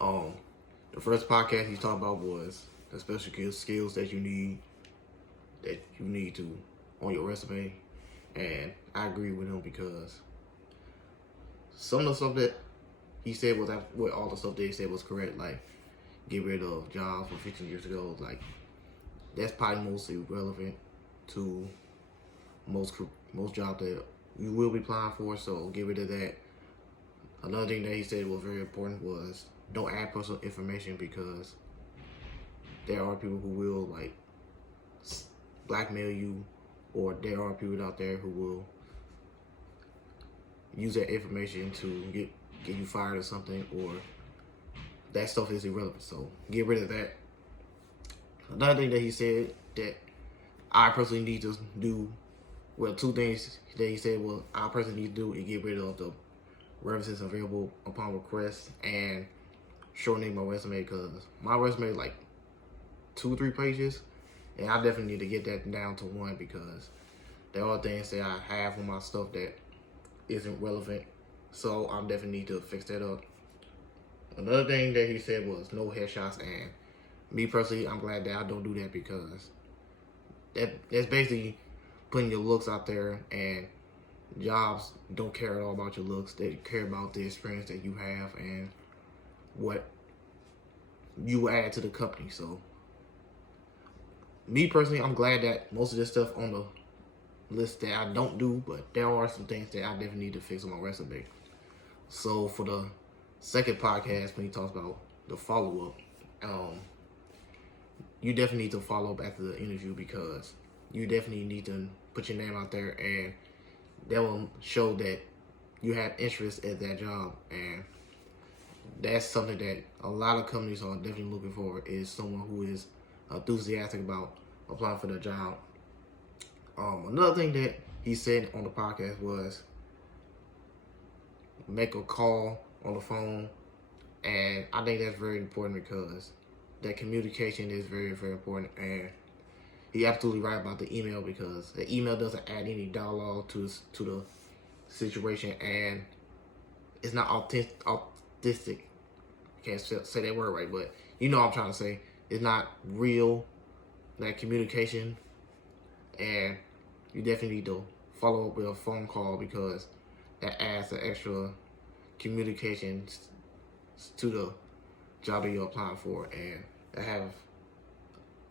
Um, the first podcast he talked about was the special skills that you need to on your resume, and I agree with him because some of the stuff that he said was what all the stuff that he said was correct. Like get rid of jobs from 15 years ago. Like that's probably mostly relevant to most jobs that you will be applying for. So get rid of that. Another thing that he said was very important was don't add personal information because there are people who will like blackmail you, or there are people out there who will use that information to get you fired or something, or that stuff is irrelevant. So get rid of that. Another thing that he said that I personally need to do, well, two things that he said, well, I personally need to do is get rid of the references available upon request and shortening my resume, because my resume is like 2-3 pages, and I definitely need to get that down to 1 because there are things that I have on my stuff that isn't relevant. So I definitely need to fix that up. Another thing that he said was no headshots, and me personally, I'm glad that I don't do that because that's basically putting your looks out there, and jobs don't care at all about your looks. They care about the experience that you have and what you add to the company. So me personally, I'm glad that most of this stuff on the list that I don't do, but there are some things that I definitely need to fix on my resume. So for the second podcast, when he talks about the follow-up, you definitely need to follow up after the interview because you definitely need to put your name out there, and that will show that you have interest at that job. And that's something that a lot of companies are definitely looking for, is someone who is enthusiastic about applying for the job. Another thing that he said on the podcast was make a call on the phone, and I think that's very important because that communication is very, very important. And he's absolutely right about the email because the email doesn't add any dialogue to the situation, and it's not authentic. I can't say that word right, but you know what I'm trying to say. It's not real, that communication, and you definitely need to follow up with a phone call because that adds the extra communication to the job that you're applying for. And I have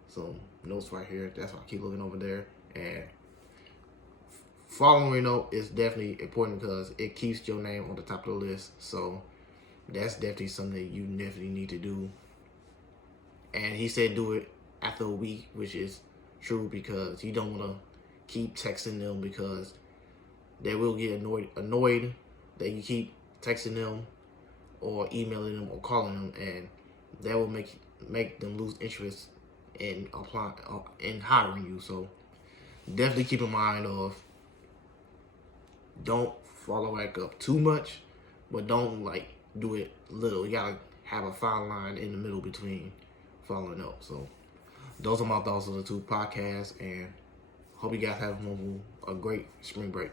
some notes right here. That's why I keep looking over there. And following up is definitely important because it keeps your name on the top of the list. So that's definitely something you definitely need to do. And he said do it after a week, which is true because you don't want to keep texting them because they will get annoyed that you keep texting them or emailing them or calling them, and that will make them lose interest in applying in hiring you. So definitely keep in mind of don't follow back up too much, but don't like do it little. You gotta have a fine line in the middle between following up. So those are my thoughts on the two podcasts, and hope you guys have a great spring break.